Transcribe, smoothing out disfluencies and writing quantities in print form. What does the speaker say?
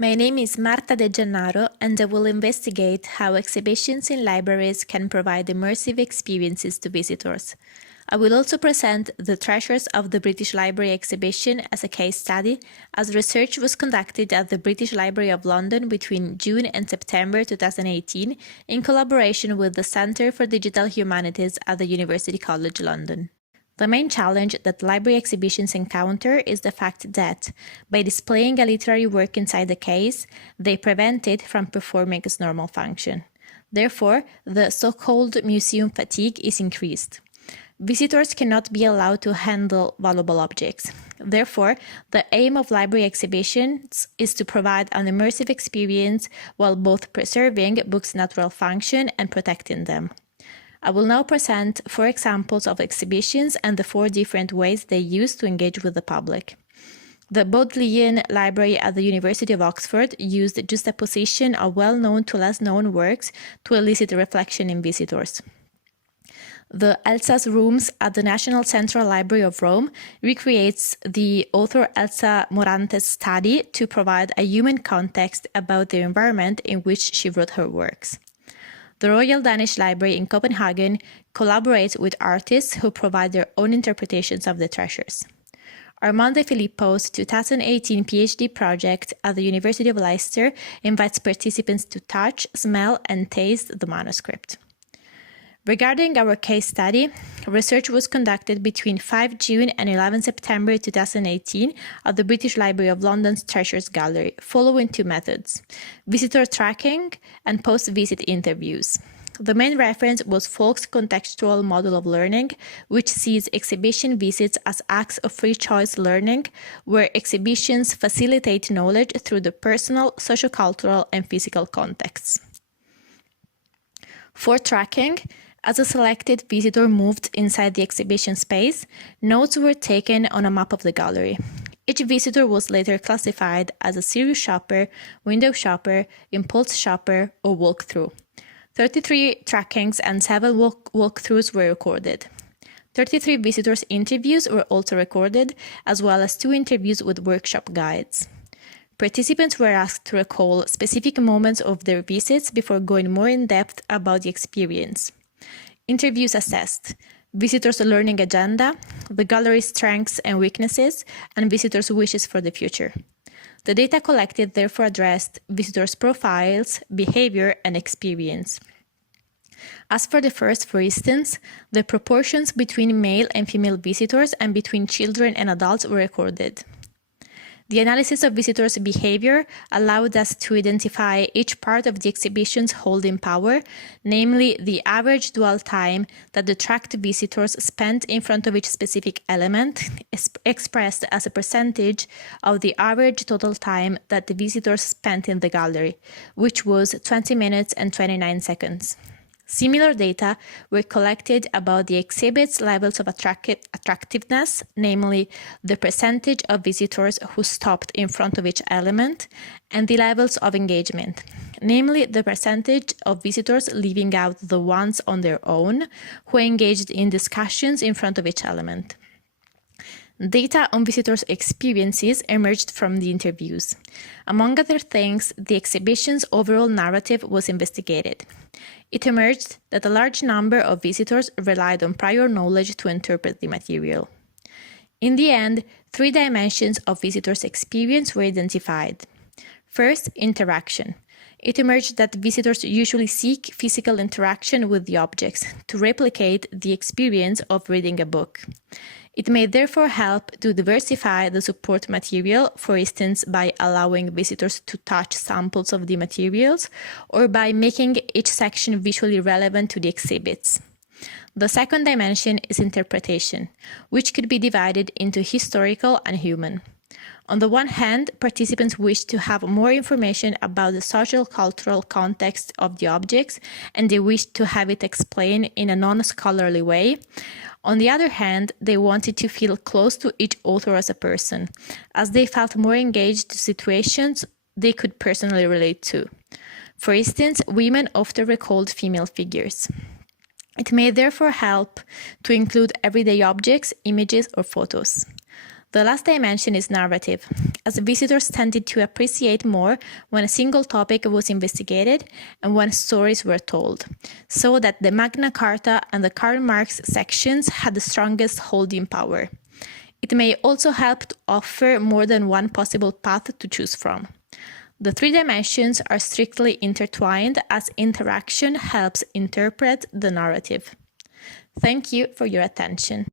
My name is Marta De Gennaro, and I will investigate how exhibitions in libraries can provide immersive experiences to visitors. I will also present the Treasures of the British Library exhibition as a case study, as research was conducted at the British Library of London between June and September 2018 in collaboration with the Centre for Digital Humanities at the University College London. The main challenge that library exhibitions encounter is the fact that, by displaying a literary work inside the case, they prevent it from performing its normal function. Therefore, the so-called museum fatigue is increased. Visitors cannot be allowed to handle valuable objects. Therefore, the aim of library exhibitions is to provide an immersive experience while both preserving books' natural function and protecting them. I will now present 4 examples of exhibitions and the 4 different ways they use to engage with the public. The Bodleian Library at the University of Oxford used juxtaposition of well-known to less-known works to elicit reflection in visitors. The Elsa's Rooms at the National Central Library of Rome recreates the author Elsa Morante's study to provide a human context about the environment in which she wrote her works. The Royal Danish Library in Copenhagen collaborates with artists who provide their own interpretations of the treasures. Armand de Filippo's 2018 PhD project at the University of Leicester invites participants to touch, smell, and taste the manuscript. Regarding our case study, research was conducted between 5 June and 11 September 2018 at the British Library of London's Treasures Gallery, following 2 methods: visitor tracking and post-visit interviews. The main reference was Falk's contextual model of learning, which sees exhibition visits as acts of free choice learning, where exhibitions facilitate knowledge through the personal, sociocultural, and physical contexts. For tracking, as a selected visitor moved inside the exhibition space, notes were taken on a map of the gallery. Each visitor was later classified as a serious shopper, window shopper, impulse shopper, or walkthrough. 33 trackings and 7 walkthroughs were recorded. 33 visitors' interviews were also recorded, as well as 2 interviews with workshop guides. Participants were asked to recall specific moments of their visits before going more in depth about the experience. Interviews assessed visitors' learning agenda, the gallery's strengths and weaknesses, and visitors' wishes for the future. The data collected therefore addressed visitors' profiles, behavior, and experience. As for the first, for instance, the proportions between male and female visitors and between children and adults were recorded. The analysis of visitors' behavior allowed us to identify each part of the exhibition's holding power, namely the average dwell time that the tracked visitors spent in front of each specific element, expressed as a percentage of the average total time that the visitors spent in the gallery, which was 20 minutes and 29 seconds. Similar data were collected about the exhibit's levels of attractiveness, namely the percentage of visitors who stopped in front of each element, and the levels of engagement, namely the percentage of visitors leaving out the ones on their own who engaged in discussions in front of each element. Data on visitors' experiences emerged from the interviews. Among other things, the exhibition's overall narrative was investigated. It emerged that a large number of visitors relied on prior knowledge to interpret the material. In the end, 3 dimensions of visitors' experience were identified. First, interaction. It emerged that visitors usually seek physical interaction with the objects to replicate the experience of reading a book. It may therefore help to diversify the support material, for instance, by allowing visitors to touch samples of the materials, or by making each section visually relevant to the exhibits. The second dimension is interpretation, which could be divided into historical and human. On the one hand, participants wish to have more information about the social cultural context of the objects, and they wished to have it explained in a non-scholarly way. On the other hand, they wanted to feel close to each author as a person, as they felt more engaged to situations they could personally relate to. For instance, women often recalled female figures. It may therefore help to include everyday objects, images, or photos. The last dimension is narrative, as visitors tended to appreciate more when a single topic was investigated and when stories were told, so that the Magna Carta and the Karl Marx sections had the strongest holding power. It may also help to offer more than one possible path to choose from. The three dimensions are strictly intertwined as interaction helps interpret the narrative. Thank you for your attention.